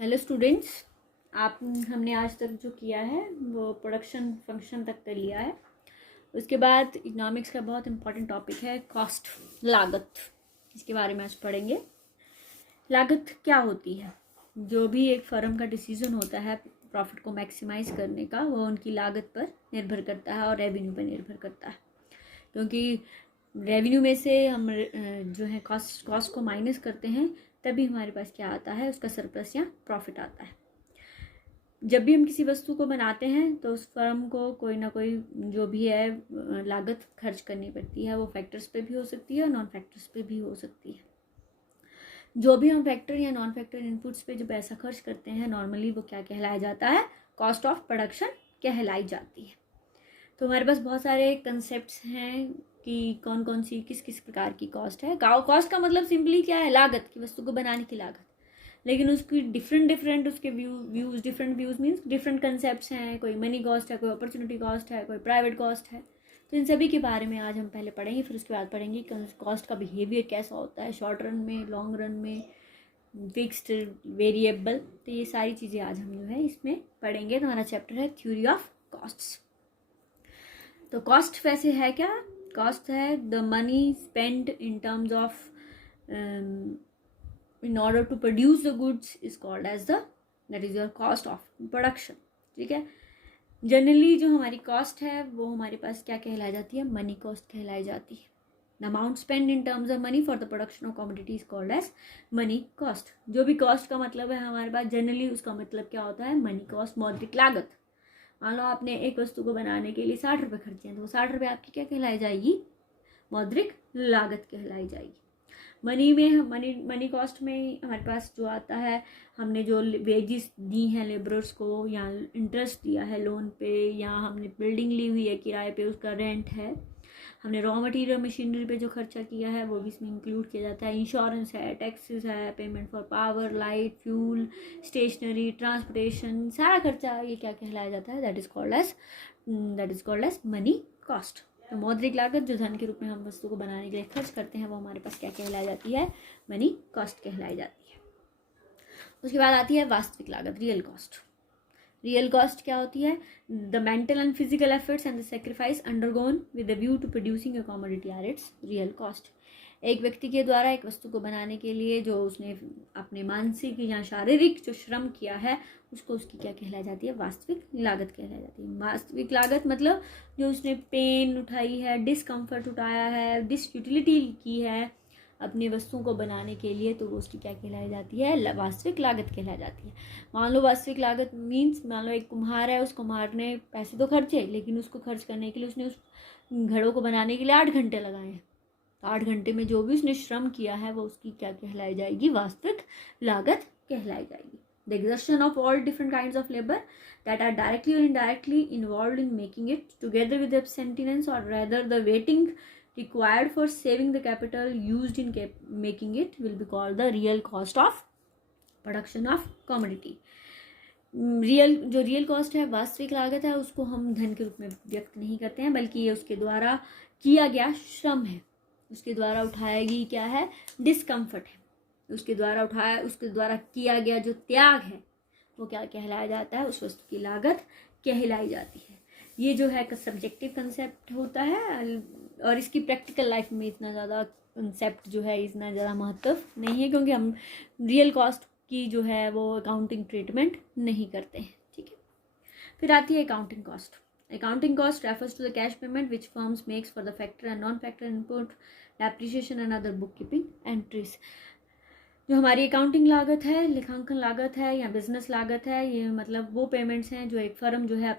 Hello students. आप हमने आज तक जो किया है वो प्रोडक्शन फंक्शन तक कर लिया है। उसके बाद इकोनॉमिक्स का बहुत इंपॉर्टेंट टॉपिक है कॉस्ट, लागत। इसके बारे में आज पढ़ेंगे। लागत क्या होती है? जो भी एक फर्म का डिसीजन होता है प्रॉफिट को मैक्सिमाइज करने का, वो उनकी लागत पर निर्भर करता है और रेवेन्यू पर निर्भर करता है। क्योंकि रेवेन्यू में से हम जो है कॉस्ट को माइनस करते हैं, तभी हमारे पास क्या आता है, उसका सरप्लस या प्रॉफिट आता है। जब भी हम किसी वस्तु को बनाते हैं तो उस फर्म को कोई ना कोई जो भी है लागत खर्च करनी पड़ती है। वो फैक्टर्स पे भी हो सकती है और नॉन फैक्टर्स पे भी हो सकती है। जो भी हम फैक्टर या नॉन फैक्टर इनपुट्स पे जो पैसा खर्च करते हैं, नॉर्मली वो क्या कहलाया जाता है? कॉस्ट ऑफ प्रोडक्शन कहलाई जाती है। तो हमारे पास बहुत सारे कंसेप्ट्स हैं कि कौन कौन सी किस किस प्रकार की कॉस्ट है। कॉस्ट का मतलब सिंपली क्या है? लागत की, वस्तु को बनाने की लागत। लेकिन उसकी डिफरेंट उसके different views means different concepts हैं। कोई मनी कॉस्ट है, कोई अपॉर्चुनिटी कॉस्ट है, कोई प्राइवेट कॉस्ट है। तो इन सभी के बारे में आज हम पहले पढ़ेंगे, फिर उसके बाद पढ़ेंगे कॉस्ट का बिहेवियर कैसा होता है, शॉर्ट रन में, लॉन्ग रन में, फिक्स्ड, वेरिएबल। तो ये सारी चीज़ें आज हम जो है इसमें पढ़ेंगे। तो हमारा चैप्टर है थ्योरी ऑफ कॉस्ट्स। तो कॉस्ट वैसे है क्या? कॉस्ट है the money spend in terms of in order to produce the goods is called as that is your cost of production। ठीक है। जनरली जो हमारी कॉस्ट है वो हमारे पास क्या कहलाई जाती है? मनी कॉस्ट कहलाई जाती है। The amount spend in terms of money for the production of commodity is called as money cost. जो भी कॉस्ट का मतलब है हमारे पास, जनरली उसका मतलब क्या होता है? मनी कॉस्ट, मौद्रिक लागत। मान लो आपने एक वस्तु को बनाने के लिए 60 रुपये खर्चे हैं, तो वो 60 रुपये आपकी क्या कहलाई जाएगी? मौद्रिक लागत कहलाई जाएगी। मनी कॉस्ट में हमारे पास जो आता है, हमने जो वेजेस दी हैं लेबरर्स को, या इंटरेस्ट दिया है लोन पे, या हमने बिल्डिंग ली हुई है किराए पे, उसका रेंट है, हमने रॉ मटेरियल मशीनरी पे जो खर्चा किया है वो भी इसमें इंक्लूड किया जाता है। इंश्योरेंस है, टैक्सेस है, payment for power, light, fuel, stationery, transportation, सारा खर्चा ये क्या कहलाया जाता है? That is called as money cost. तो मौद्रिक लागत जो धन के रूप में हम वस्तु को बनाने के लिए खर्च करते हैं, वो हमारे पास क्या कहलाई जाती है? मनी कॉस्ट कहलाई जाती है। उसके बाद आती है वास्तविक लागत, रियल कॉस्ट। रियल कॉस्ट क्या होती है? The mental and physical efforts and the sacrifice undergone with the view to producing a commodity are its real cost. एक व्यक्ति के द्वारा एक वस्तु को बनाने के लिए जो उसने अपने मानसिक या शारीरिक जो श्रम किया है, उसको उसकी क्या कहलाई जाती है? वास्तविक लागत कहलाई जाती है। वास्तविक लागत मतलब जो उसने पेन उठाई है, डिस्कम्फर्ट उठाया है, डिसयूटिलिटी की है अपनी वस्तुओं को बनाने के लिए, तो वो उसकी क्या कहलाई जाती है? वास्तविक लागत कहलाई जाती है। मान लो वास्तविक लागत मीन्स, मान लो एक कुम्हार है, उस कुम्हार ने पैसे तो खर्चे, लेकिन उसको खर्च करने के लिए उसने उस घड़ों को बनाने के लिए 8 घंटे लगाए हैं। 8 घंटे में जो भी उसने श्रम किया है वो उसकी क्या कहलाई जाएगी? वास्तविक लागत कहलाई जाएगी। The exertion of all different kinds of labor that are directly or indirectly involved in making it, together with the abstinence or rather the waiting required for saving the capital used in making it, will be called the real cost of production of commodity। जो real cost है, वास्तविक लागत है, उसको हम धन के रूप में व्यक्त नहीं करते हैं, बल्कि ये उसके द्वारा किया गया श्रम है, उसके द्वारा उठाया गई क्या है? डिस्कम्फर्ट है, उसके द्वारा किया गया जो त्याग है, वो क्या कहलाया जाता है? उस वस्तु की लागत कहलाई जाती है। ये जो है सब्जेक्टिव कंसेप्ट होता है, और इसकी प्रैक्टिकल लाइफ में इतना ज़्यादा कंसेप्ट जो है इतना ज़्यादा महत्व नहीं है, क्योंकि हम रियल कॉस्ट की जो है वो अकाउंटिंग ट्रीटमेंट नहीं करते हैं। ठीक है। फिर आती है accounting cost. Accounting cost refers to the cash payment which firms makes for the factor and non-factor input, depreciation and other bookkeeping entries। जो हमारी अकाउंटिंग लागत है, लेखांकन लागत है या बिजनेस लागत है, ये मतलब वो पेमेंट्स हैं जो एक फर्म जो है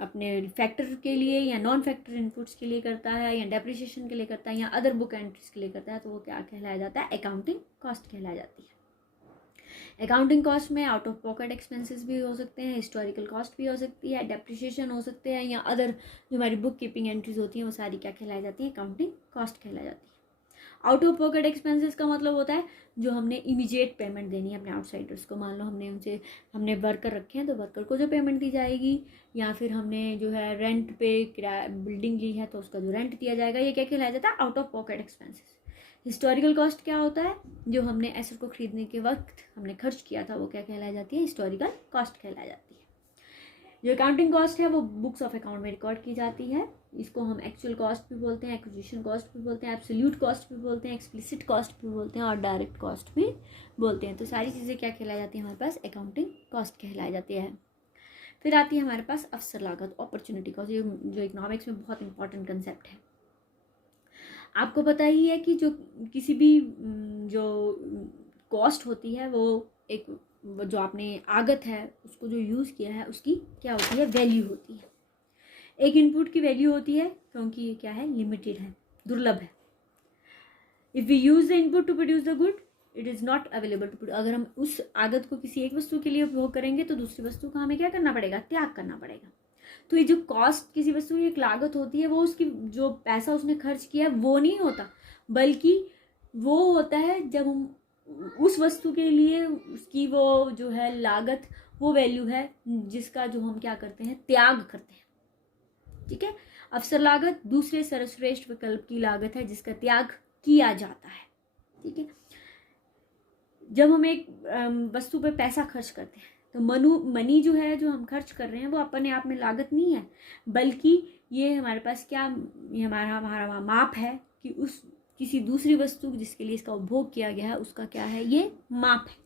अपने फैक्टर के लिए या नॉन फैक्टर इनपुट्स के लिए करता है, या डेप्रिसिएशन के लिए करता है, या अदर बुक एंट्रीज के लिए करता है, तो वो क्या कहलाया जाता है? अकाउंटिंग कॉस्ट कहलाया जाती है। अकाउंटिंग कॉस्ट में आउट ऑफ पॉकेट एक्सपेंसेस भी हो सकते हैं, हिस्टोरिकल कॉस्ट भी हो सकती है, डेप्रिसिएशन हो सकते हैं, या अदर जो हमारी बुक कीपिंग एंट्रीज होती हैं वो सारी क्या कहलाई जाती है? अकाउंटिंग कॉस्ट कहलाई जाती है। आउट ऑफ पॉकेट एक्सपेंसेस का मतलब होता है जो हमने इमीडिएट पेमेंट देनी है अपने आउटसाइडर्स को। मान लो हमने वर्कर रखे हैं, तो वर्कर को जो पेमेंट दी जाएगी, या फिर हमने जो है रेंट पे किराया बिल्डिंग ली है तो उसका जो रेंट दिया जाएगा, ये क्या कहलाया जाता है? Out of pocket expenses. Historical cost क्या होता है, जो हमने एसेट को खरीदने के वक्त हमने खर्च किया था वो क्या कहलाई जाती है, हिस्टोरिकल कॉस्ट कहलाई जाती है। जो अकाउंटिंग कॉस्ट है वो बुक्स ऑफ अकाउंट में रिकॉर्ड की जाती है, इसको हम एक्चुअल कॉस्ट भी बोलते हैं, एक्विजिशन कॉस्ट भी बोलते हैं, एब्सोल्यूट कॉस्ट भी बोलते हैं, एक्सप्लिसिट कॉस्ट भी बोलते हैं और डायरेक्ट कॉस्ट भी बोलते हैं। तो सारी चीज़ें क्या कहलाई जाती है हमारे पास, अकाउंटिंग कॉस्ट कहलाई जाती है। फिर आती है हमारे पास अवसर लागत, अपॉर्चुनिटी कॉस्ट, जो इकोनॉमिक्स में बहुत इंपॉर्टेंट कंसेप्ट है। आपको पता ही है कि जो किसी भी जो कॉस्ट होती है वो एक जो आपने आगत है उसको जो यूज़ किया है उसकी क्या होती है, वैल्यू होती है। एक इनपुट की वैल्यू होती है क्योंकि ये क्या है, लिमिटेड है, दुर्लभ है। If we use the input to produce the good it is not available to, अगर हम उस आगत को किसी एक वस्तु के लिए उपयोग करेंगे तो दूसरी वस्तु का हमें क्या करना पड़ेगा, त्याग करना पड़ेगा। तो ये जो कॉस्ट किसी वस्तु की एक लागत होती है वो उसकी जो पैसा उसने खर्च किया है वो नहीं होता, बल्कि वो होता है जब हम उस वस्तु के लिए उसकी वो जो है लागत, वो वैल्यू है जिसका जो हम क्या करते हैं, त्याग करते हैं। ठीक है, अवसर लागत दूसरे सर्वश्रेष्ठ विकल्प की लागत है जिसका त्याग किया जाता है। ठीक है, जब हम एक वस्तु पर पैसा खर्च करते हैं तो मनी जो है जो हम खर्च कर रहे हैं वो अपने आप में लागत नहीं है, बल्कि ये हमारे पास क्या, ये हमारा माप है कि उस किसी दूसरी वस्तु जिसके लिए इसका उपभोग किया गया है उसका क्या है, ये माप है।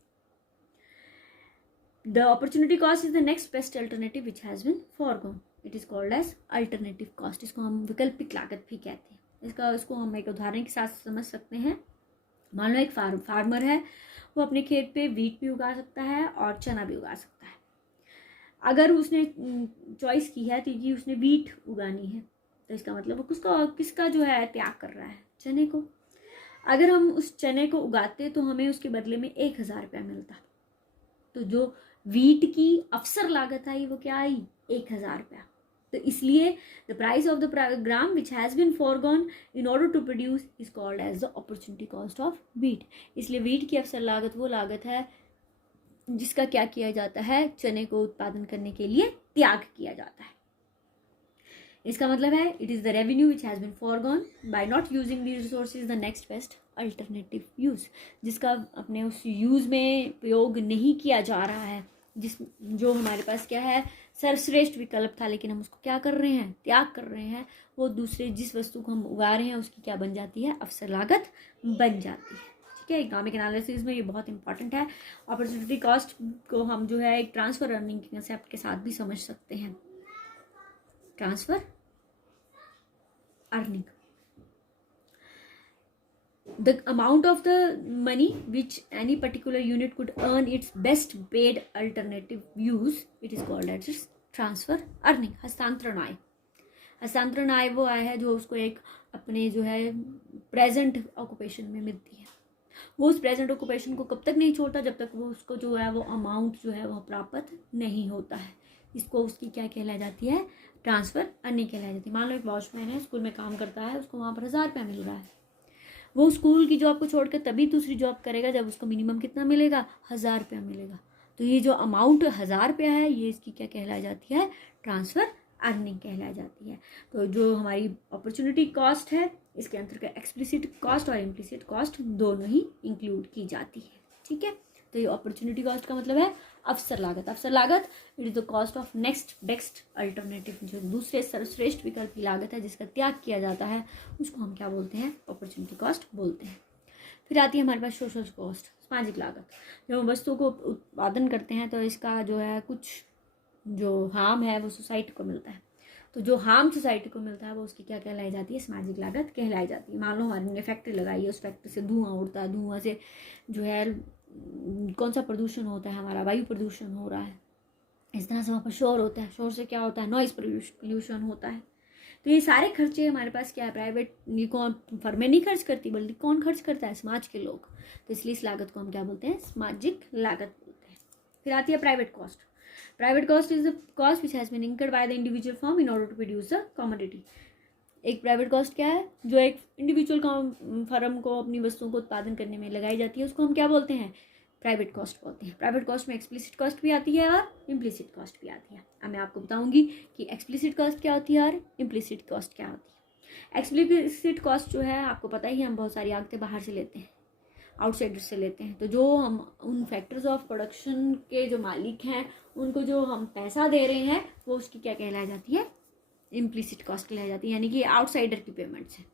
The opportunity cost is the next best alternative which has been forgone, it is called as alternative cost. इसको हम वैकल्पिक लागत भी कहते हैं। इसको हम एक उदाहरण के साथ समझ सकते हैं। मान लो एक फार्मर है, वो अपने खेत पे वीट भी उगा सकता है और चना भी उगा सकता है। अगर उसने चॉइस की है कि उसने वीट उगानी है तो इसका मतलब वो किसका जो है त्याग कर रहा है, चने को। अगर हम उस चने को उगाते तो हमें उसके बदले में 1000 रुपया मिलता, तो जो वीट की अवसर लागत आई वो क्या आई, 1000 रुपया। तो इसलिए the price of the gram which has been forgone in order to produce is called as the opportunity cost of wheat. इसलिए वीट की अवसर लागत वो लागत है जिसका क्या किया जाता है, चने को उत्पादन करने के लिए त्याग किया जाता है। इसका मतलब है it is the revenue which has been forgone by not using the resources the next best alternative use, जिसका अपने उस यूज़ में प्रयोग नहीं किया जा रहा है, जो हमारे पास क्या है, सर्वश्रेष्ठ विकल्प था, लेकिन हम उसको क्या कर रहे हैं, त्याग कर रहे हैं। वो दूसरे जिस वस्तु को हम उगा रहे हैं उसकी क्या बन जाती है, अवसर लागत बन जाती है। ठीक है, इकोनॉमिक एनालिसिस में ये बहुत इंपॉर्टेंट है। अपॉर्चुनिटी कॉस्ट को हम जो है एक ट्रांसफर अर्निंग के कंसेप्ट के साथ भी समझ सकते हैं। Transfer earning, the amount of the money which any particular unit could earn its best paid alternative use, it is called as transfer earning। हस्तांतरण आय, हस्तांतरण आय वो आय है जो उसको एक अपने जो है प्रेजेंट ऑक्यूपेशन में मिलती है। वो उस प्रेजेंट ऑक्यूपेशन को कब तक नहीं छोड़ता, जब तक वो उसको जो है वो अमाउंट जो है वो प्राप्त नहीं होता है। इसको उसकी क्या कहलाई जाती है, ट्रांसफर अर्निंग कहलाई जाती है। मान लो एक वॉचमैन है, स्कूल में काम करता है, उसको वहाँ पर 1000 रुपया मिल रहा है। वो स्कूल की जॉब को छोड़कर तभी दूसरी जॉब करेगा जब उसको मिनिमम कितना मिलेगा, 1000 रुपया मिलेगा। तो ये जो अमाउंट 1000 रुपया है ये इसकी क्या कहलाई जाती है, ट्रांसफर अर्निंग कहलाई जाती है। तो जो हमारी अपॉर्चुनिटी कॉस्ट है इसके अंतर्गत एक्सप्लिसिट कॉस्ट और इम्प्लिसिट कॉस्ट दोनों ही इंक्लूड की जाती है। ठीक है, तो ये अपॉर्चुनिटी कॉस्ट का मतलब है अवसर लागत। अवसर लागत it is the cost of next best alternative, जो दूसरे सर्वश्रेष्ठ विकल्प की लागत है जिसका त्याग किया जाता है उसको हम क्या बोलते हैं, अपॉर्चुनिटी कॉस्ट बोलते हैं। फिर आती है हमारे पास सोशल कॉस्ट, सामाजिक लागत। जब हम वस्तु को उत्पादन करते हैं तो इसका जो है कुछ जो हार्म है वो सोसाइटी को मिलता है, तो जो हार्म सोसाइटी को मिलता है वो उसकी क्या कहलाई जाती है, सामाजिक लागत कहलाई जाती है। मान लो हमारे ने फैक्ट्री लगाई है, उस फैक्ट्री से धुआं उड़ता है, धुआं से जो है कौन सा प्रदूषण होता है, हमारा वायु प्रदूषण हो रहा है। इस तरह से वहाँ पर शोर होता है, शोर से क्या होता है, नॉइस पोल्यूशन होता है। तो ये सारे खर्चे हमारे पास क्या है, प्राइवेट ये कौन फर्में नहीं खर्च करती बल्कि कौन खर्च करता है, समाज के लोग। तो इसलिए इस लागत को हम क्या बोलते हैं, सामाजिक लागत बोलते हैं। फिर आती है private cost. Private cost is the cost which has been incurred by the individual firm in order to produce the commodity. एक प्राइवेट कॉस्ट क्या है, जो एक इंडिविजुअल फर्म को अपनी वस्तुओं को उत्पादन करने में लगाई जाती है उसको हम क्या बोलते हैं, प्राइवेट कॉस्ट बोलते हैं। प्राइवेट कॉस्ट में एक्सप्लिसिट कॉस्ट भी आती है और इम्प्लिसिट कॉस्ट भी आती है। अब मैं आपको बताऊंगी कि एक्सप्लिसिट कॉस्ट क्या होती है और इम्प्लिसिट कॉस्ट क्या होती है। एक्सप्लिसिट कॉस्ट जो है आपको पता ही है, हम बहुत सारी आगतें बाहर से लेते हैं, आउटसाइडर से लेते हैं। तो जो हम उन फैक्टर्स ऑफ प्रोडक्शन के जो मालिक हैं उनको जो हम पैसा दे रहे हैं वो उसकी क्या कहलाई जाती है, इम्प्लिसिट कॉस्ट कहलाई जाती है, यानी कि आउटसाइडर की पेमेंट्स है।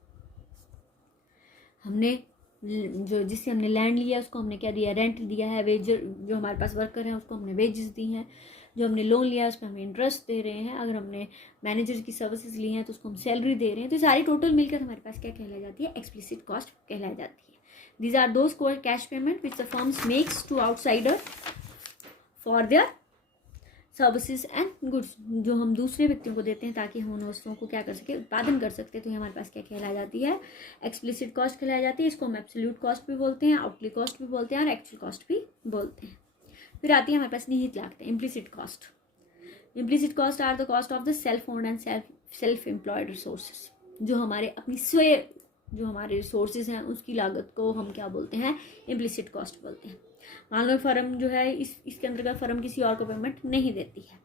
हमने जो जिससे हमने लैंड लिया उसको हमने क्या दिया, रेंट दिया है। वेज जो हमारे पास वर्कर हैं उसको हमने वेजेस दी हैं। जो हमने लोन लिया है उस पर हमें इंटरेस्ट दे रहे हैं। अगर हमने मैनेजर की सर्विसेज ली हैं तो उसको हम सैलरी दे रहे हैं। तो सारी टोटल मिलकर हमारे पास क्या कहलाई जाती है, एक्सप्लिसिट कॉस्ट कहलाई जाती है। These are those cash payment which the firms makes to outsider for their services and goods, जो हम दूसरे व्यक्तियों को देते हैं ताकि हम उन वस्तुओं को क्या कर सके, उत्पादन कर सकते हैं। तो ये हमारे पास क्या कहलाई जाती है, एक्सप्लिसिट कॉस्ट कहलाई जाती है। इसको हम एब्सोल्यूट कॉस्ट भी बोलते हैं, आउटली कॉस्ट भी बोलते हैं और एक्चुअल कॉस्ट भी बोलते हैं। फिर आती है हमारे पास निहित लागतें, implicit cost. Implicit cost are the cost of the self owned and self employed resources, जो हमारे अपनी स्वयं जो हमारे रिसोर्सेज हैं उसकी लागत को हम क्या बोलते हैं, इम्प्लिसिट कॉस्ट बोलते हैं। मान लो फर्म जो है इसके अंतर्गत फर्म किसी और को पेमेंट नहीं देती है।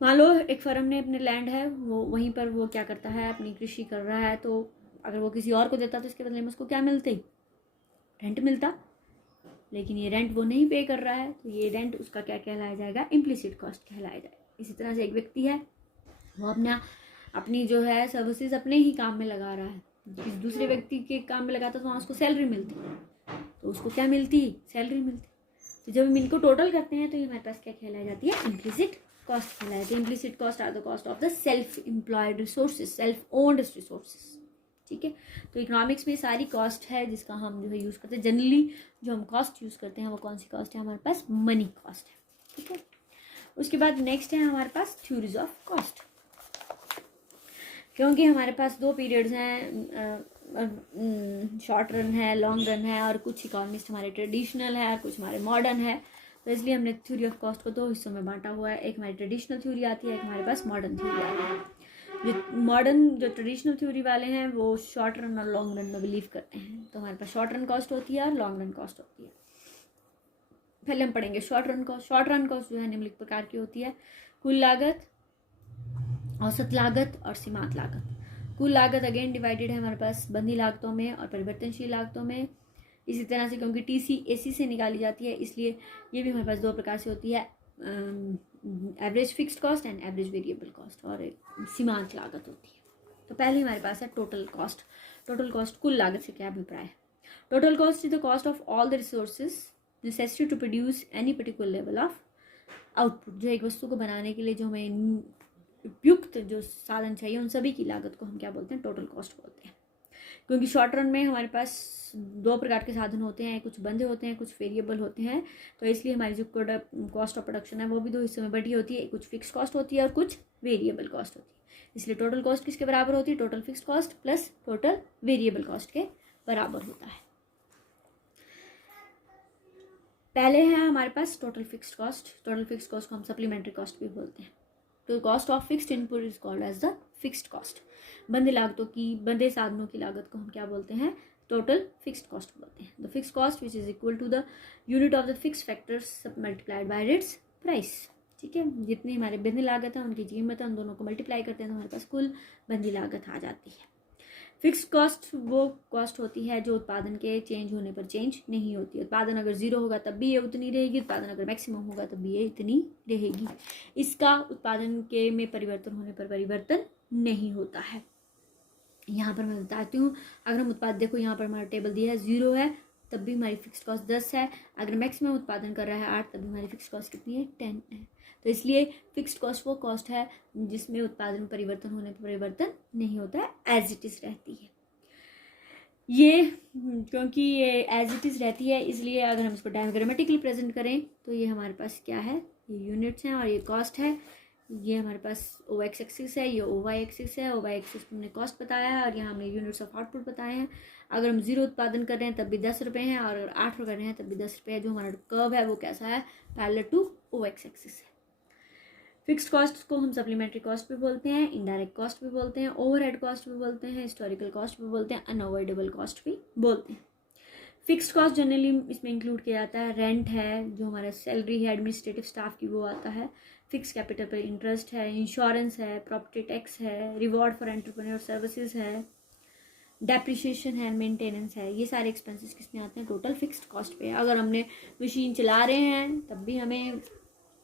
मान लो एक फर्म ने अपने लैंड है वो वहीं पर वो क्या करता है, अपनी कृषि कर रहा है, तो अगर वो किसी और को देता तो इसके बदले में उसको क्या मिलती, रेंट मिलता। लेकिन ये रेंट वो नहीं पे कर रहा है तो ये रेंट उसका क्या कहलाया जाएगा, इम्प्लिसिट कॉस्ट कहलाया जाएगा। इसी तरह से एक व्यक्ति है वो अपनी जो है सर्विसेज अपने ही काम में लगा रहा है, किसी दूसरे व्यक्ति के काम में लगाता तो वहाँ उसको सैलरी मिलती, तो उसको क्या मिलती, सैलरी मिलती। तो जब हम इनको टोटल करते हैं तो ये हमारे पास क्या कहलाई जाती है, इम्प्लिसिट कॉस्ट कहलाई जाती है। Implicit cost are the cost of the self employed resources, self owned resources. ठीक है, तो इकोनॉमिक्स में सारी कॉस्ट है जिसका हम जो है यूज़ करते हैं। जनरली जो हम कॉस्ट यूज़ करते हैं वो कौन सी कॉस्ट है, हमारे पास मनी कॉस्ट है। ठीक है, उसके बाद नेक्स्ट है हमारे पास थ्योरीज ऑफ कॉस्ट। क्योंकि हमारे पास दो पीरियड्स हैं, शॉर्ट रन है, लॉन्ग रन है, और कुछ इकोनॉमिस्ट हमारे ट्रेडिशनल है और कुछ हमारे मॉडर्न है, तो इसलिए हमने थ्योरी ऑफ कॉस्ट को दो हिस्सों में बांटा हुआ है। एक हमारी ट्रेडिशनल थ्योरी आती है, एक हमारे पास मॉडर्न थ्योरी आती है। जो ट्रेडिशनल थ्योरी वाले हैं वो शॉर्ट रन और लॉन्ग रन में बिलीव करते हैं। तो हमारे पास शॉर्ट रन कॉस्ट होती है और लॉन्ग रन कॉस्ट होती है। पहले हम पढ़ेंगे short run cost. Short run cost जो है निम्नलिखित प्रकार की होती है, कुल लागत, औसत लागत और सीमांत लागत। कुल लागत अगेन डिवाइडेड है हमारे पास बंधी लागतों में और परिवर्तनशील लागतों में। इसी तरह से क्योंकि TCAC से निकाली जाती है इसलिए ये भी हमारे पास दो प्रकार से होती है, average fixed cost and average variable cost, और सीमांत लागत होती है। तो पहले हमारे पास है टोटल कॉस्ट। टोटल कॉस्ट, कुल लागत से क्या अभिप्राय है। Total cost is the cost of all the resources necessary to produce any particular level of output. जो एक वस्तु को बनाने के लिए जो हमें उपयुक्त जो साधन चाहिए उन सभी की लागत को हम क्या बोलते हैं, टोटल कॉस्ट बोलते हैं। क्योंकि शॉर्ट रन में हमारे पास दो प्रकार के साधन होते हैं, कुछ बंधे होते हैं, कुछ वेरिएबल होते हैं, तो इसलिए हमारी जो कॉस्ट ऑफ प्रोडक्शन है वो भी दो हिस्सों में बटी होती है, कुछ फिक्स कॉस्ट होती है और कुछ वेरिएबल कॉस्ट होती है। इसलिए टोटल कॉस्ट किसके बराबर होती है, total fix cost plus total variable cost के बराबर होता है। पहले है हमारे पास total fixed cost. Total fixed cost को हम सप्लीमेंट्री कॉस्ट भी बोलते हैं। तो cost of fixed input is called as the fixed cost. बंधे लागतों की, बंधे साधनों की लागत को हम क्या बोलते हैं, टोटल फिक्स्ड कॉस्ट बोलते हैं। The fixed cost which is equal to the unit of the fixed factors multiplied by its price. ठीक है, जितनी हमारे बंधी लागत है उनकी कीमत है उन दोनों को मल्टीप्लाई करते हैं तो हमारे पास कुल बंधी लागत आ जाती है। फिक्स्ड कॉस्ट वो कॉस्ट होती है जो उत्पादन के चेंज होने पर चेंज नहीं होती। उत्पादन अगर जीरो होगा तब भी ये उतनी रहेगी, उत्पादन अगर मैक्सिमम होगा तब भी ये इतनी रहेगी। इसका उत्पादन के में परिवर्तन होने पर परिवर्तन नहीं होता है। यहाँ पर मैं बताती हूँ, अगर हम उत्पाद देखो यहाँ पर हमारा टेबल दिया है 0 है तब भी हमारी फिक्स्ड कॉस्ट 10 है। अगर मैक्सिमम उत्पादन कर रहा है 8 तब भी हमारी फिक्स्ड कॉस्ट कितनी है, 10 है। तो इसलिए फिक्स्ड कॉस्ट वो कॉस्ट है जिसमें उत्पादन में परिवर्तन होने पर परिवर्तन नहीं होता है, एज इट इज रहती है। ये क्योंकि ये एज इट इज रहती है इसलिए अगर हम इसको डायग्रामेटिकली प्रेजेंट करें तो ये हमारे पास क्या है, ये यूनिट्स हैं और ये कॉस्ट है। ये हमारे पास OX एक्सिस है, ये OY एक्सिस है। OY एक्सिस को हमने कॉस्ट बताया है और यहाँ हमने यूनिट्स ऑफ आउटपुट बताए हैं। अगर हम 0 उत्पादन कर रहे हैं तब भी 10 रुपये हैं और अगर 8 कर रहे हैं तब भी 10 रुपये है। जो हमारा कर्व है वो कैसा है, पैरेलल टू OX एक्सिस है। फिक्स्ड कॉस्ट को हम सप्लीमेंट्री कॉस्ट भी बोलते हैं, इनडायरेक्ट कॉस्ट भी बोलते हैं, ओवरहेड कॉस्ट भी बोलते हैं, हिस्टोरिकल कॉस्ट भी बोलते हैं, अनअवॉइडेबल कॉस्ट भी बोलते हैं। फिक्स्ड कॉस्ट जनरली इसमें इंक्लूड किया जाता है, रेंट है, जो हमारा सैलरी है एडमिनिस्ट्रेटिव स्टाफ की वो आता है, फिक्स कैपिटल पर इंटरेस्ट है, इंश्योरेंस है, प्रॉपर्टी टैक्स है, रिवॉर्ड फॉर एंटरप्रेन्योर सर्विसेज है, डेप्रिसिएशन है, मेंटेनेंस है। ये सारे एक्सपेंसेस किस में आते हैं? टोटल फिक्स्ड कॉस्ट पे। अगर हमने मशीन चला रहे हैं तब भी हमें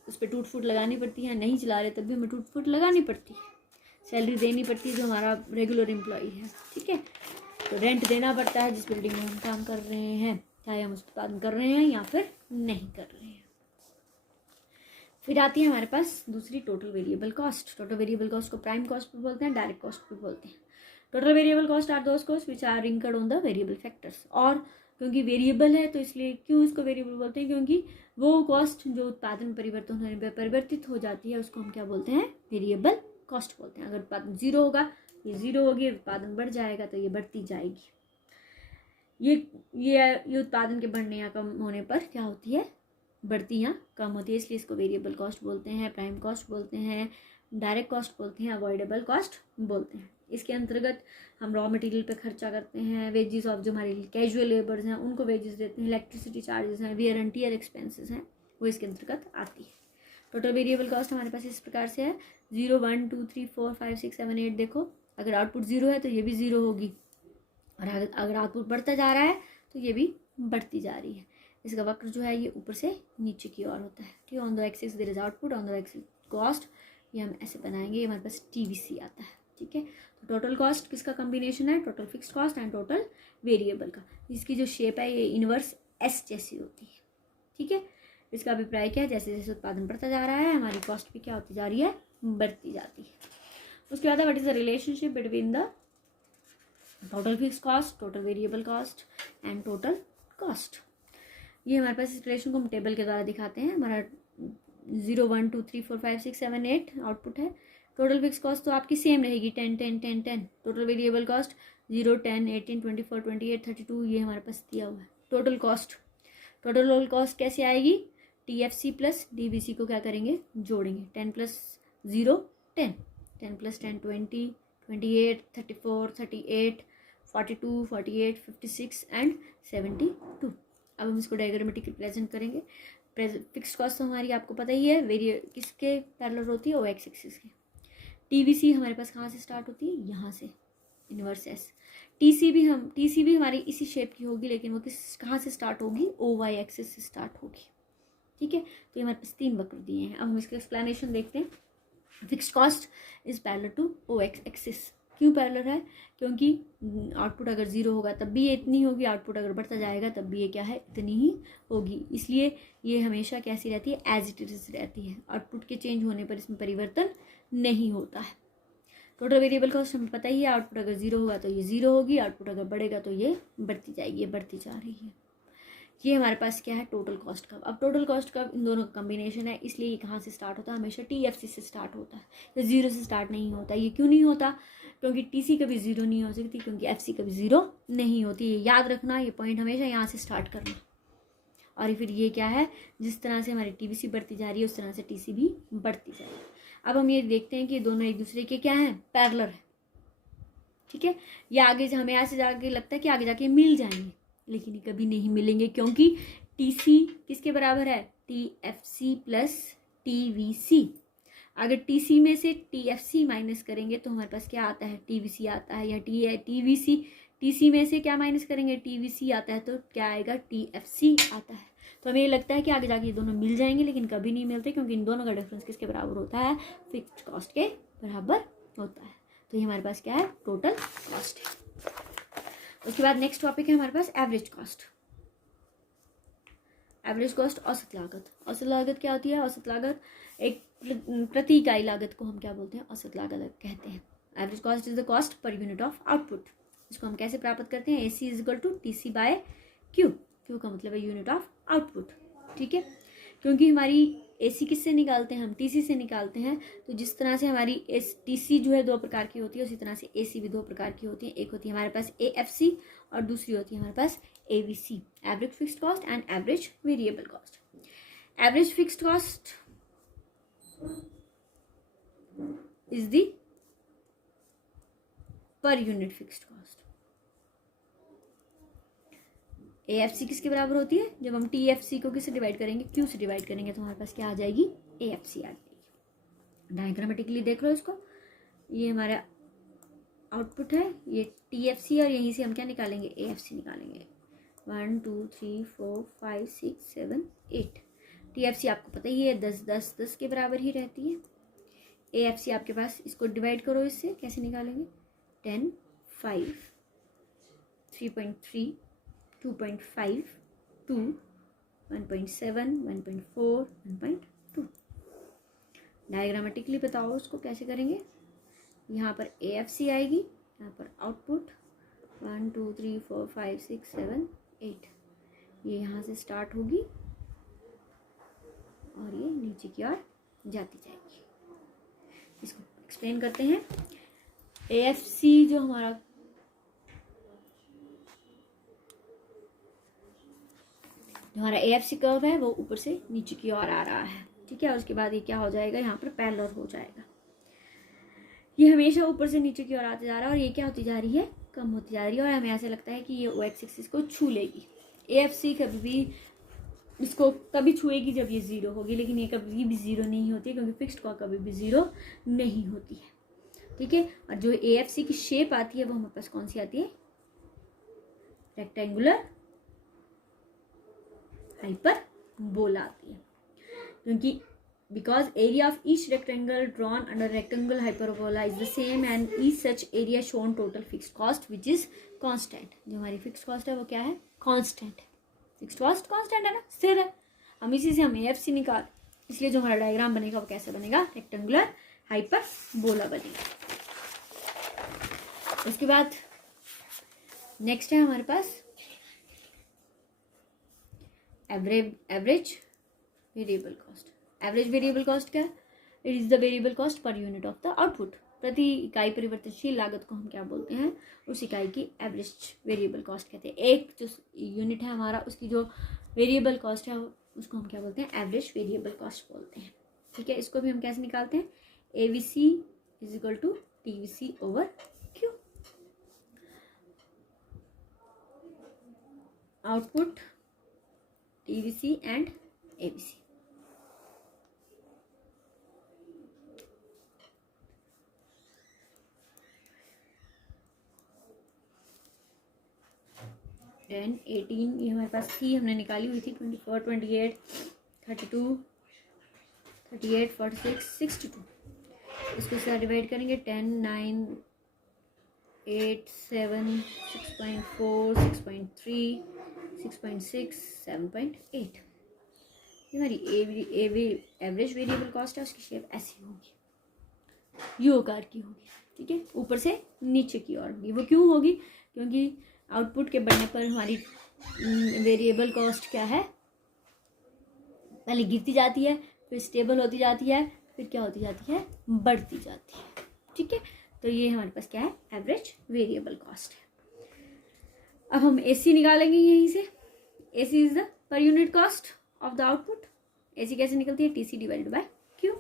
उस पर टूट फूट लगानी पड़ती है, नहीं चला रहे तब भी हमें टूट फूट लगानी पड़ती है, सैलरी देनी पड़ती है जो हमारा रेगुलर एम्प्लॉई है, ठीक है। तो रेंट देना पड़ता है जिस बिल्डिंग में हम काम कर रहे हैं, चाहे हम उसका उत्पादन कर रहे हैं या फिर नहीं कर रहे हैं। फिर आती है हमारे पास दूसरी total variable cost. Total variable cost को प्राइम कॉस्ट भी बोलते हैं, डायरेक्ट कॉस्ट भी बोलते हैं। Total variable cost are those cost which are incurred on the variable factors. और क्योंकि वेरिएबल है तो इसलिए क्यों इसको वेरिएबल बोलते हैं? क्योंकि वो कॉस्ट जो उत्पादन में परिवर्तन होने पर परिवर्तित हो जाती है उसको हम क्या बोलते हैं? वेरिएबल कॉस्ट बोलते हैं। अगर उत्पादन जीरो होगा ये जीरो होगी, उत्पादन बढ़ जाएगा तो ये बढ़ती जाएगी। ये उत्पादन के बढ़ने या कम होने पर क्या होती है? बढ़ती या कम होती है, इसलिए इसको वेरिएबल कॉस्ट बोलते हैं, प्राइम कॉस्ट बोलते हैं, डायरेक्ट कॉस्ट बोलते हैं, अवॉइडेबल कॉस्ट बोलते हैं। इसके अंतर्गत हम रॉ मटेरियल पे खर्चा करते हैं, वेजेस ऑफ जो हमारे कैजुअल लेबर्स हैं उनको वेजेस देते हैं, इलेक्ट्रिसिटी चार्जेस हैं, वियर एंड टियर एक्सपेंसेस हैं, वो इसके अंतर्गत आती है। टोटल वेरिएबल कॉस्ट हमारे पास इस प्रकार से है 0 1 2 3 4 5 6 7 8। देखो अगर आउटपुट जीरो है तो ये भी जीरो होगी, और अगर आउटपुट बढ़ता जा रहा है तो ये भी बढ़ती जा रही है। इसका वक्र जो है ये ऊपर से नीचे की ओर होता है, ठीक है। On the axis there is output, on the axis cost, ये हम ऐसे बनाएंगे, ये हमारे पास TVC आता है, ठीक है। तो टोटल कॉस्ट किसका कॉम्बिनेशन है? Total fixed cost and total variable का। इसकी जो शेप है ये इनवर्स S जैसी होती है, ठीक है। इसका अभिप्राय क्या है? जैसे जैसे उत्पादन बढ़ता जा रहा है हमारी कॉस्ट भी क्या होती जा रही है? बढ़ती जाती है। उसके बाद what is the relationship between the total fixed cost, total variable cost and total cost? ये हमारे पास इस रिलेशन को हम टेबल के द्वारा दिखाते हैं। हमारा 0 1 2 3 4 5 6 7 8 आउटपुट है। टोटल फिक्स कॉस्ट तो आपकी सेम रहेगी 10 10 10 10। टोटल वेरिएबल कॉस्ट 0 10 18 24 28 32 ये हमारे पास दिया हुआ है। टोटल कॉस्ट कैसे आएगी? TFC प्लस DVC को क्या करेंगे? जोड़ेंगे। 10 प्लस 0 10, 10 प्लस 10 20 28 34 38 42 48 56 एंड 72। अब हम इसको डायग्रामेटिक रिप्रेजेंट करेंगे। फिक्स्ड कॉस्ट तो हमारी आपको पता ही है किसके पैरेलल होती है? OX एक्सिस के। TVC हमारे पास कहाँ से स्टार्ट होती है? यहाँ से, इनवर्स S। TC भी हमारी इसी शेप की होगी, लेकिन वो कहाँ से स्टार्ट होगी? OY एक्सिस से स्टार्ट होगी, ठीक है। तो ये हमारे पास 3 वक्र दिए हैं। अब हम इसका एक्सप्लेनेशन देखते हैं। Fixed cost is parallel to OX axis. क्यों पैरेलल है? क्योंकि आउटपुट अगर जीरो होगा तब भी ये इतनी होगी, आउटपुट अगर बढ़ता जाएगा तब भी ये क्या है? इतनी ही होगी। इसलिए ये हमेशा कैसी रहती है? एज इट इज रहती है। आउटपुट के चेंज होने पर इसमें परिवर्तन नहीं होता है। टोटल वेरिएबल कॉस्ट हमें पता ही है, आउटपुट अगर जीरो होगा तो ये जीरो होगी, आउटपुट अगर बढ़ेगा तो ये बढ़ती जाएगी, ये बढ़ती जा रही है। ये हमारे पास क्या है? Total cost curve. अब टोटल कॉस्ट कर्व इन दोनों का कॉम्बिनेशन है, इसलिए ये कहाँ से स्टार्ट होता है? हमेशा TFC से स्टार्ट होता है, ये जीरो से स्टार्ट नहीं होता। ये क्यों नहीं होता? क्योंकि TC कभी जीरो नहीं हो सकती, क्योंकि FC कभी जीरो नहीं होती। ये याद रखना, ये पॉइंट हमेशा यहाँ से स्टार्ट करना। और फिर ये क्या है? जिस तरह से हमारी TVC बढ़ती जा रही है उस तरह से TC भी बढ़ती जा रही है। अब हम ये देखते हैं कि दोनों एक दूसरे के क्या हैं? पैरेलल है, ठीक है। ये आगे हमें ऐसे जाके लगता है कि आगे जाके मिल जाएंगे, लेकिन ये कभी नहीं मिलेंगे, क्योंकि TC किसके बराबर है? TFC plus TVC। अगर TC में से TFC माइनस करेंगे तो हमारे पास क्या आता है? TVC आता है। या TVC TC में से क्या माइनस करेंगे? TVC आता है, तो क्या आएगा? TFC आता है। तो हमें ये लगता है कि आगे जाके ये दोनों मिल जाएंगे, लेकिन कभी नहीं मिलते, क्योंकि इन दोनों का डिफरेंस किसके बराबर होता है? फिक्स्ड कॉस्ट के बराबर होता है। तो ये हमारे पास क्या है? टोटल कॉस्ट है। उसके बाद नेक्स्ट टॉपिक है हमारे पास एवरेज कॉस्ट। एवरेज कॉस्ट औसत लागत। औसत लागत क्या होती है? औसत लागत एक प्रति इकाई लागत को हम क्या बोलते हैं? औसत लागत कहते हैं। Average cost is the cost per unit of output. इसको हम कैसे प्राप्त करते हैं? AC is equal to TC by Q। Q का मतलब है यूनिट ऑफ आउटपुट, ठीक है। क्योंकि हमारी AC किससे निकालते हैं? हम TC से निकालते हैं। तो जिस तरह से हमारी TC जो है 2 प्रकार की होती है, उसी तरह से AC भी 2 प्रकार की होती है। एक होती है हमारे पास AFC और दूसरी होती है हमारे पास AVC, average fixed cost and average variable cost. Average fixed cost is the per unit fixed cost. AFC किसके बराबर होती है? जब हम TFC को किससे डिवाइड करेंगे? Q से डिवाइड करेंगे तो हमारे पास क्या आ जाएगी? AFC आ जाएगी। डायग्रामेटिकली देख लो इसको, ये हमारा आउटपुट है, ये TFC, और यहीं से हम क्या निकालेंगे, AFC निकालेंगे। 1 2 3 4 5 6 7 8। TFC आपको पता ही है 10 10 10 के बराबर ही रहती है। AFC आपके पास, इसको डिवाइड करो इससे, कैसे निकालेंगे, 10 5 3.3 2.5 2 1.7 1.4 1.2। डायग्रामेटिकली बताओ उसको कैसे करेंगे। यहाँ पर AFC आएगी, यहाँ पर आउटपुट 1 2 3 4 5 6 7 8, ये यहाँ से स्टार्ट होगी और ये नीचे की ओर जाती जाएगी। इसको एक्सप्लेन करते हैं। AFC जो हमारा AFC कर्व है वो ऊपर से नीचे की ओर आ रहा है, ठीक है। और उसके बाद ये क्या हो जाएगा, यहाँ पर पैरेलल हो जाएगा। ये हमेशा ऊपर से नीचे की ओर आते जा रहा है और ये क्या होती जा रही है, कम होती जा रही है, और हमें ऐसा लगता है कि ये OX एक्सिस को छू लेगी। AFC कभी भी इसको तभी छुएगी जब ये 0 होगी, लेकिन ये कभी भी 0 नहीं होती है, क्योंकि फिक्स्ड कॉर्ड कभी भी 0 नहीं होती है, ठीक है। और जो AFC की शेप आती है वो हमारे पास कौन सी आती है, रेक्टेंगुलर हाइपरबोला आती है, क्योंकि because area of each rectangle drawn under rectangle hyperbola is the same and each such area shown total fixed cost which is constant। जो हमारी fixed cost है वो क्या है, constant है। fixed cost constant है ना, स्थिर है। हम इसी से हम AFC निकाल, इसलिए जो हमारा डायग्राम बनेगा वो कैसे बनेगा, रेक्टेंगुलर हाइपरबोला बनेगा। उसके बाद नेक्स्ट है हमारे पास average variable cost. Average variable cost क्या है, it is the variable cost per unit of the output. प्रति इकाई परिवर्तनशील लागत को हम क्या बोलते हैं, उस इकाई की एवरेज वेरिएबल कॉस्ट कहते हैं। एक जो यूनिट है हमारा, उसकी जो वेरिएबल कॉस्ट है उसको हम क्या बोलते हैं, एवरेज वेरिएबल कॉस्ट बोलते हैं, ठीक है। इसको भी हम कैसे निकालते हैं, AVC is equal to TVC over Q। Output TVC and AVC। Ten 18 ये हमारे पास थी, हमने निकाली हुई थी। 24 28 32 38 46 62। इसको साथ डिवाइड करेंगे, 10 9 8 7 6.4 6.3 6.6 7.8। ये हमारी एवरेज वेरिएबल कॉस्ट है। उसकी शेप ऐसी होगी, यू आकार की होगी, ठीक है, ऊपर से नीचे की ओर होगी। वो क्यों होगी, क्योंकि आउटपुट के बढ़ने पर हमारी वेरिएबल कॉस्ट क्या है, पहले गिरती जाती है, फिर स्टेबल होती जाती है, फिर क्या होती जाती है, बढ़ती जाती है, ठीक है। तो ये हमारे पास क्या है, एवरेज वेरिएबल कॉस्ट है। अब हम AC निकालेंगे यहीं से। AC is the per unit cost of the output. AC कैसे निकलती है, TC डिवाइडेड बाय Q।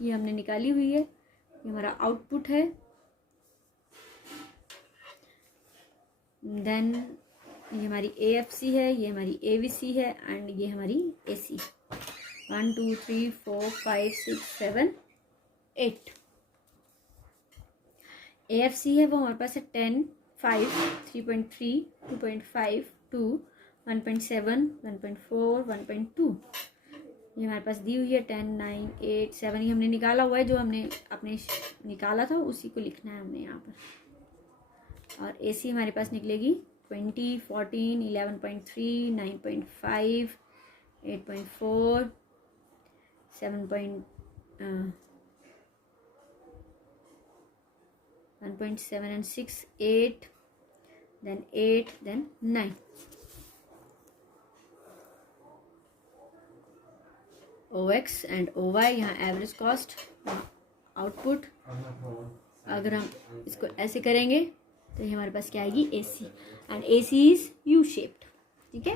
ये हमने निकाली हुई है, ये हमारा आउटपुट है। देन ये हमारी AFC है, ये हमारी AVC है एंड ये हमारी AC। 1 2 3 4 5 6 7 8। AFC है वो हमारे पास है 10 5 3.3 2.5 2 1.7 1.4 1.2। ये हमारे पास दी हुई है 10 9 8 7। ये हमने निकाला हुआ है, जो हमने अपने निकाला था उसी को लिखना है हमने यहाँ पर। और AC हमारे पास निकलेगी 20 14 11.3 9.5 8.4 1.7 and 6 8 then 8 then 9। OX and OY यहाँ एवरेज कॉस्ट, आउटपुट। अगर हम इसको ऐसे करेंगे तो ये हमारे पास क्या आएगी, AC and AC is U shaped, ठीक है।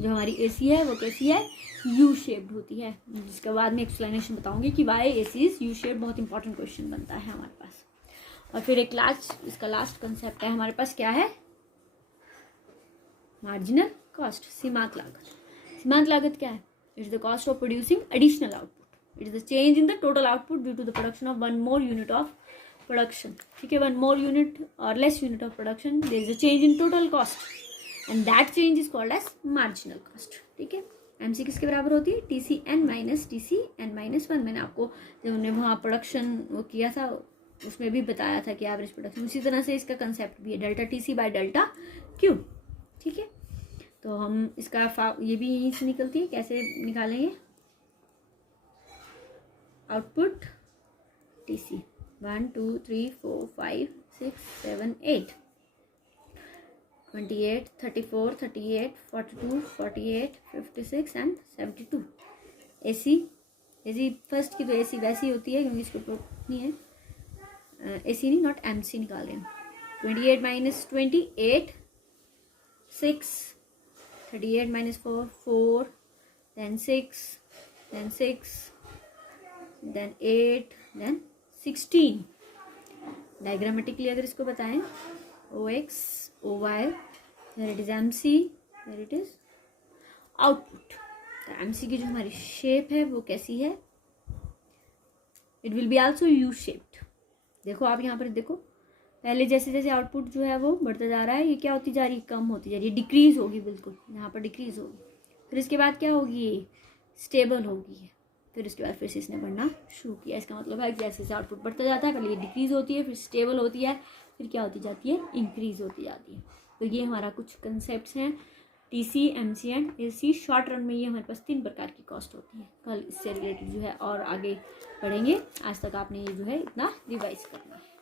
जो हमारी AC है वो कैसी है, यू शेप्ड होती है, जिसके बाद में एक्सप्लेनेशन बताऊंगी कि why AC is U shaped. बहुत इंपॉर्टेंट क्वेश्चन बनता है हमारे पास। और फिर एक इसका लास्ट कंसेप्ट है हमारे पास, क्या है, मार्जिनल कॉस्ट, सीमांत लागत। सीमांत लागत क्या है, it's the cost of producing additional output. It is the change in the total output due to the production of one more unit of production. ठीक है, वन मोर यूनिट और less unit of production, there is a change in total cost and that change is called as marginal cost. ठीक है, MC किसके बराबर होती है? TCn minus TCn minus 1. मैंने आपको जब हमने वहाँ प्रोडक्शन वो किया था उसमें भी बताया था कि एवरेज प्रोडक्शन. उसी तरह से इसका कंसेप्ट भी है, delta TC by delta Q. ठीक है, तो हम इसका ये भी यहीं से निकलती है. कैसे निकालेंगे? Output TC 1 2 3 4 5 6 7 8 28 34 38 42 48 56 and 72. AC first की तो AC वैसी होती है क्योंकि इसको नहीं है, AC नहीं, नॉट MC निकाल रहे हैं. 28 minus 28 6, 38 minus 4 4, then 6, then 6, then 8, then 16. Diagrammatically अगर इसको बताएं, OX OY, there it is MC, there it is output. तो MC की जो हमारी शेप है वो कैसी है? It will be also U shaped. देखो आप यहाँ पर देखो, पहले जैसे जैसे आउटपुट जो है वो बढ़ता जा रहा है, ये क्या होती जा रही है? कम होती जा रही है, डिक्रीज होगी. बिल्कुल यहाँ पर डिक्रीज होगी. फिर इसके बाद क्या होगी? ये स्टेबल होगी. फिर इसके बाद फिर से इसने बढ़ना शुरू किया. इसका मतलब है जैसे जैसे आउटपुट बढ़ता जाता है, पहले ये डिक्रीज होती है, फिर स्टेबल होती है, फिर क्या होती जाती है? इंक्रीज होती जाती है. तो ये हमारा कुछ कंसेप्ट हैं TC, MC and AC. Short run में ये हमारे पास 3 प्रकार की कॉस्ट होती है. कल इससे रिलेटेड जो है और आगे पढ़ेंगे. आज तक आपने ये जो है इतना रिवाइज करना है.